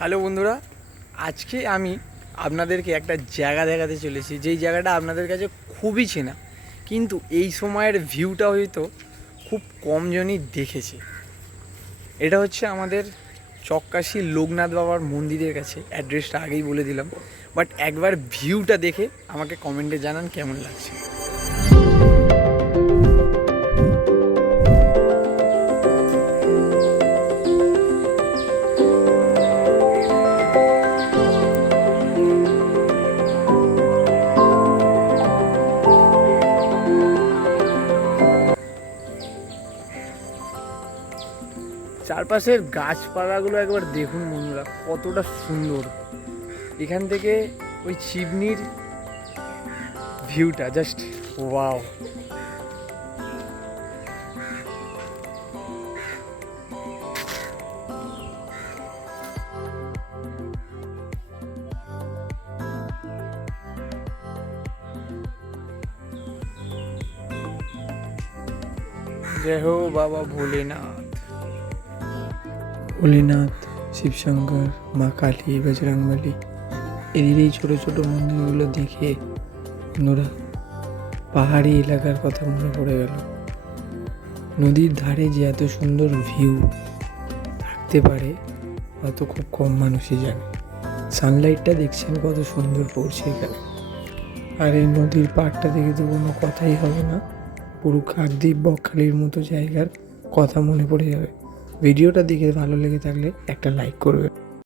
Hello বন্ধুরা, আজকে আমি আপনাদেরকে একটা জায়গা দেখাতে চলেছি। যেই জায়গাটা আপনাদের কাছে খুবই চেনা, কিন্তু এই সময়ের ভিউটা হয়তো খুব কমজনই দেখেছে। এটা হচ্ছে আমাদের চক্কাশি লোকনাথ বাবার মন্দিরের কাছে অ্যাড্রেসটা আগেই বলে দিলাম। বাট একবার ভিউটা দেখে আমাকে কমেন্টে জানান কেমন লাগছে। চারপাশের গাছপালাগুলো একবার দেখুন বন্ধুরা, কতটা সুন্দর। এখান থেকে ওই চিমনির ভিউটা জাস্ট ওয়াও হো বাবা ভোলেনাথ। ভোলেনাথ, শিবশঙ্কর, মা কালী, বজরংবলী এদের এই ছোটো ছোটো মন্দিরগুলো দেখে বন্ধুরা পাহাড়ি এলাকার কথা মনে পড়ে গেল। নদীর ধারে যে এত সুন্দর ভিউ থাকতে পারে, হয়তো খুব কম মানুষই জানে। সানলাইটটা দেখছেন কত সুন্দর পড়ছে এখানে। আর এই নদীর পাড়টা দেখে তো কোনো কথাই হবে না। পুরো কাকদ্বীপ বকখালির মতো জায়গার কথা মনে পড়ে যাবে। ভিডিওটা দেখে ভালো লেগে থাকলে একটা লাইক করবে